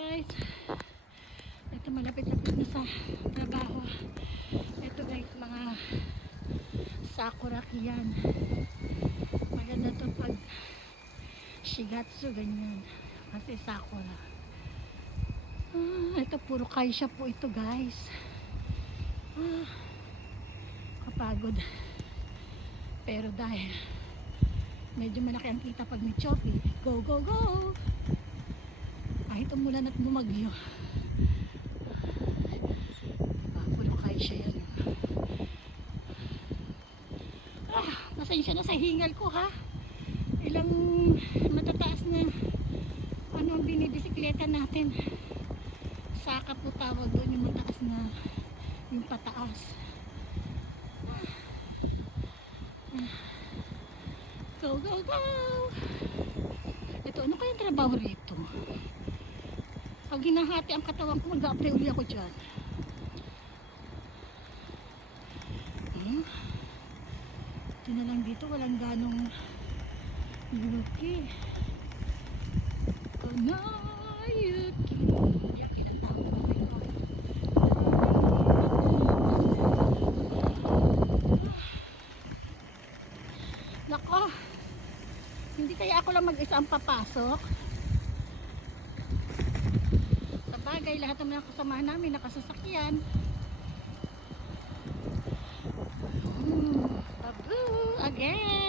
guys, ito malapit-lapit na sa trabaho. Ito guys, mga sakura yan. Maganda to pag shigatsu ganyan kasi sakura. Ito puro kaisha po ito guys. Kapagod, pero dahil medyo malaki ang kita pag may choppy, go go go kahit umulan at bumagyo. Diba, puro kaisha yan. Pasensya na sa hingal ko ha. Ilang matataas na ano ang binibisikleta natin. Saka po tawag doon, yung mataas na yung pataas. Go go go. Ito ano kayang trabaho rito? Pag hinahati ang katawan ko, mag-a-apply uli ako dyan. Ito na lang dito, walang ganong yuki. Yuki. Yuki na tao. Nako, hindi kaya ako lang mag-isa ang papasok. Sa bagay, lahat ng mga kasamahan namin nakasasakyan. Babu again.